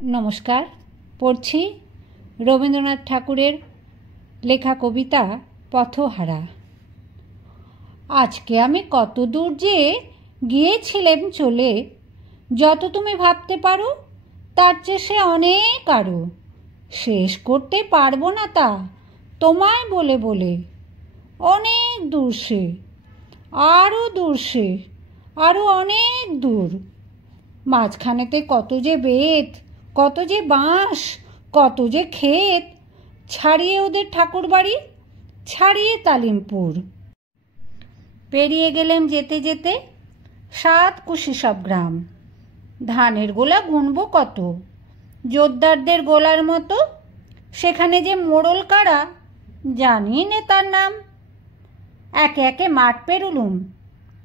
নমস্কার। পড়ছি রবীন্দ্রনাথ ঠাকুরের লেখা কবিতা পথহারা। আজকে আমি কত দূর যে গিয়েছিলাম চলে, যত তুমি ভাবতে পারো তার চেয়ে সে অনেক আরো। শেষ করতে পারবো না তা তোমায় বলে বলে। অনেক দূর সে, আরও দূর সে, আরও অনেক দূর। মাঝখানেতে কত যে বেত, কত যে বাঁশ, কত যে ক্ষেত, ছাড়িয়ে ওদের ঠাকুর বাড়ি, ছাড়িয়ে তালিমপুর। পেরিয়ে গেলেম যেতে যেতে 7 কুশি সব গ্রাম। ধানের গোলা গুনবো কত, জোরদারদের গোলার মতো। সেখানে যে মোড়ল কারা, জানি নে তার নাম। একে একে মাঠ পেরুলুম,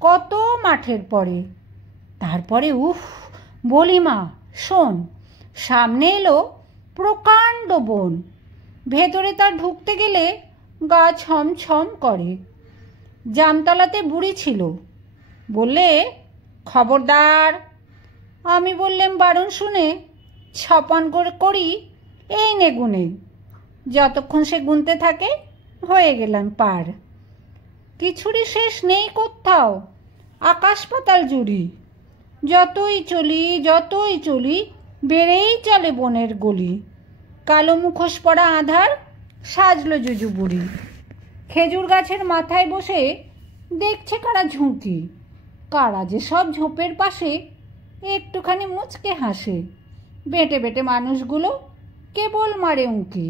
কত মাঠের পরে। তারপরে উফ বলি মা শোন, সামনে এলো প্রকাণ্ড বন। ভেতরে তার ঢুকতে গেলে গা ছমছম করে। জামতলাতে বুড়ি ছিল, বললে খবরদার। আমি বললাম বারণ শুনে, ছপান করে করি এই নে গুনে। যতক্ষণ সে গুনতে থাকে হয়ে গেলাম পার। কিছুরই শেষ নেই কোথাও, আকাশ পাতাল জুড়ি। যতই চলি বেড়েই চলে বনের গলি। কালো মুখোশ পরা আধার সাজলো জুজু বুড়ি। খেজুর গাছের মাথায় বসে দেখছে কারা ঝুঁকি। কারা যে সব ঝোপের পাশে একটুখানি মুচকে হাসে। বেঁটে বেঁটে মানুষগুলো কেবল মারে উঁকি।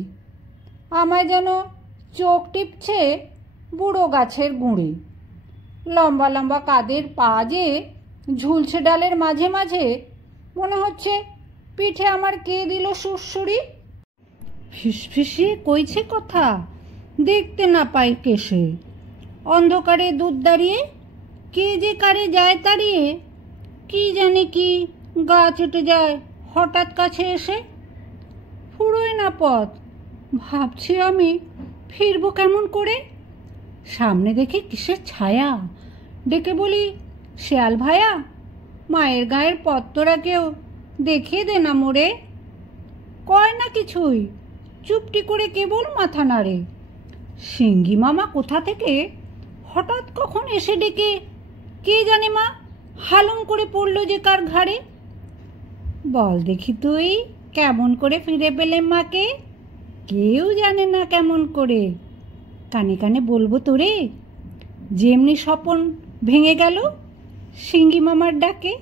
আমায় যেন চোখ টিপছে বুড়ো গাছের গুঁড়ি। লম্বা লম্বা কাদের পা যে ঝুলছে ডালের মাঝে মাঝে। মনে হচ্ছে পিঠে আমার কে দিল সুরসুরি। ফিসফিসিয়ে কইছে কথা, দেখতে না পাই কেসে। অন্ধকারে দুধ দাঁড়িয়ে কে যে কারে যায় তাড়িয়ে। কি জানি কি গা চেটে যায় হঠাৎ কাছে এসে। ফুরোয় না পথ, ভাবছি আমি ফিরবো কেমন করে। সামনে দেখি কিসের ছায়া, ডেকে বলি শেয়াল ভায়া, মায়ের গায়ের পত্তরা কেউ দেখিয়ে দে না মোরে। কয় না কিছুই, চুপটি করে কেবল মাথা নাড়ে। সিঙ্গি মামা কোথা থেকে হঠাৎ কখন এসে ডেকে কে জানে মা হালুম করে পড়ল যে কার ঘাড়ে। বল দেখি তুই কেমন করে ফিরে পেলেম মাকে। কেউ জানে না কেমন করে, কানে কানে বলবো তোরে। যেমনি স্বপন ভেঙে গেল সিঙ্গি মামার ডাকে।